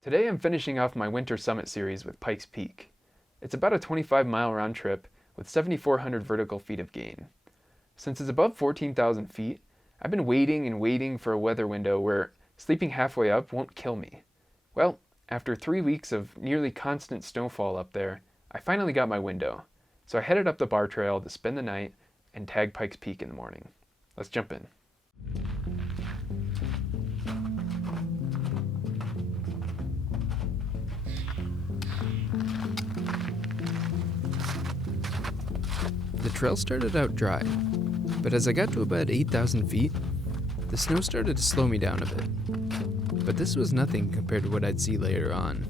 Today I'm finishing off my winter summit series with Pikes Peak. It's about a 25-mile round trip with 7,400 vertical feet of gain. Since it's above 14,000 feet, I've been waiting and waiting for a weather window where sleeping halfway up won't kill me. Well, after 3 weeks of nearly constant snowfall up there, I finally got my window. So I headed up the Barr trail to spend the night and tag Pikes Peak in the morning. Let's jump in. The trail started out dry, but as I got to about 8,000 feet, the snow started to slow me down a bit. But this was nothing compared to what I'd see later on.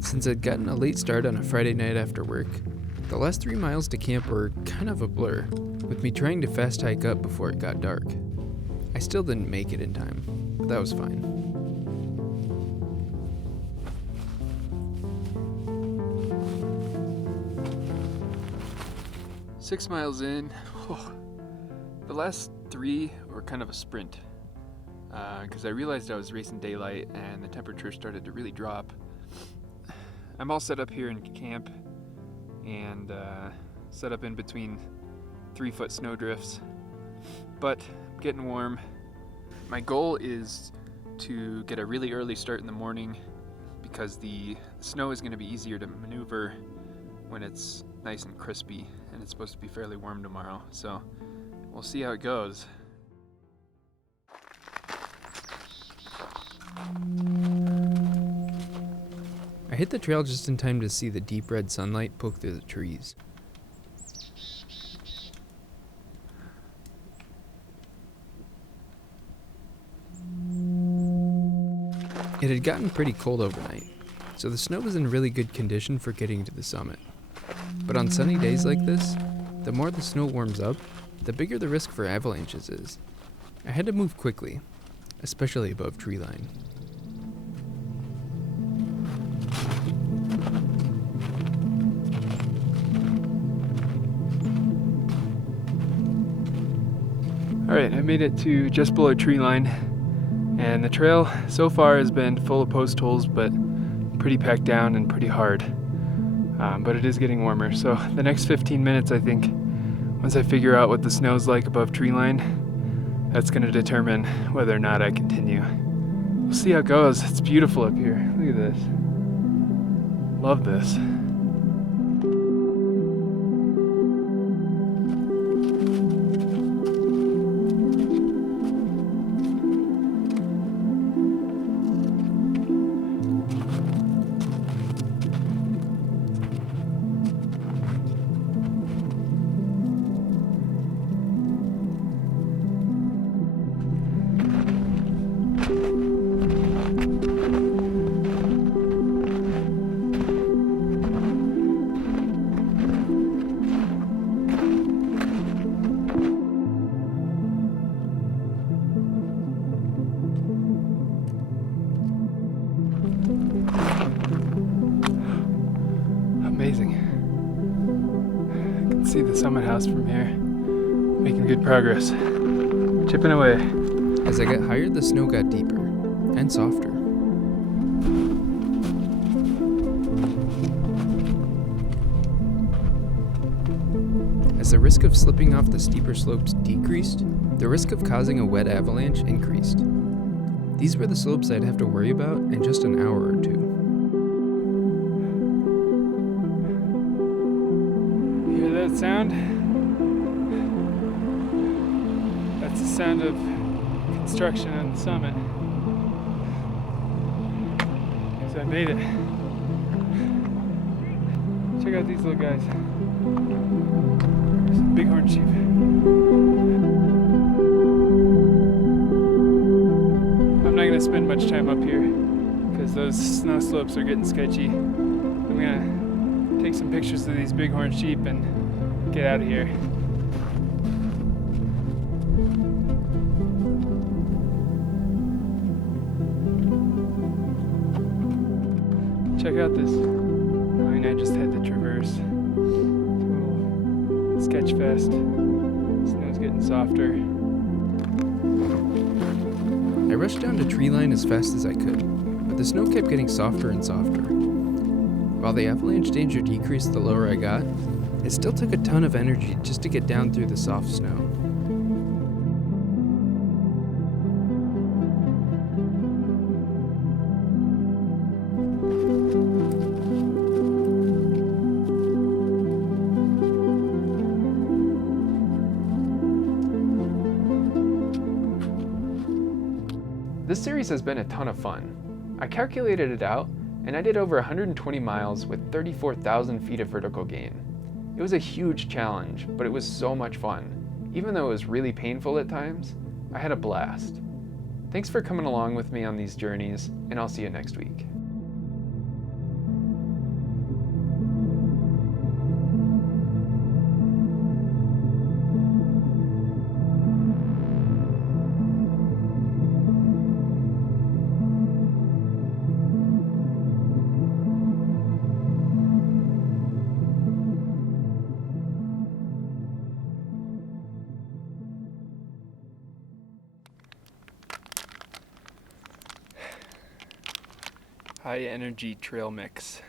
Since I'd gotten a late start on a Friday night after work, the last 3 miles to camp were kind of a blur, with me trying to fast hike up before it got dark. I still didn't make it in time, but that was fine. 6 miles in, the last 3 were kind of a sprint because I realized I was racing daylight and the temperature started to really drop. I'm all set up here in camp and set up in between 3-foot snowdrifts, but getting warm. My goal is to get a really early start in the morning because the snow is going to be easier to maneuver when it's nice and crispy, and it's supposed to be fairly warm tomorrow, so we'll see how it goes. I hit the trail just in time to see the deep red sunlight poke through the trees. It had gotten pretty cold overnight, so the snow was in really good condition for getting to the summit. But on sunny days like this, the more the snow warms up, the bigger the risk for avalanches is. I had to move quickly, especially above tree line. Alright, I made it to just below tree line, and the trail so far has been full of post holes, but pretty packed down and pretty hard. But it is getting warmer, so the next 15 minutes, I think, once I figure out what the snow's like above tree line, that's going to determine whether or not I continue. We'll see how it goes. It's beautiful up here. Look at this. Love this. Amazing. I can see the summit house from here. Making good progress. Chipping away. As I got higher, the snow got deeper and softer. As the risk of slipping off the steeper slopes decreased, the risk of causing a wet avalanche increased. These were the slopes I'd have to worry about in just an hour or two. Hear that sound? That's the sound of construction on the summit. So I made it. Check out these little guys. Bighorn sheep. I'm not going to spend much time up here because those snow slopes are getting sketchy. I'm going to take some pictures of these bighorn sheep and get out of here. Check out this. I just had to traverse. Total sketch fest. Snow's getting softer. I rushed down to tree line as fast as I could, but but the snow kept getting softer and softer. While the avalanche danger decreased the lower I got, it still took a ton of energy just to get down through the soft snow. This series has been a ton of fun. I calculated it out, and I did over 120 miles with 34,000 feet of vertical gain. It was a huge challenge, but it was so much fun. Even though it was really painful at times, I had a blast. Thanks for coming along with me on these journeys, and I'll see you next week. High energy trail mix.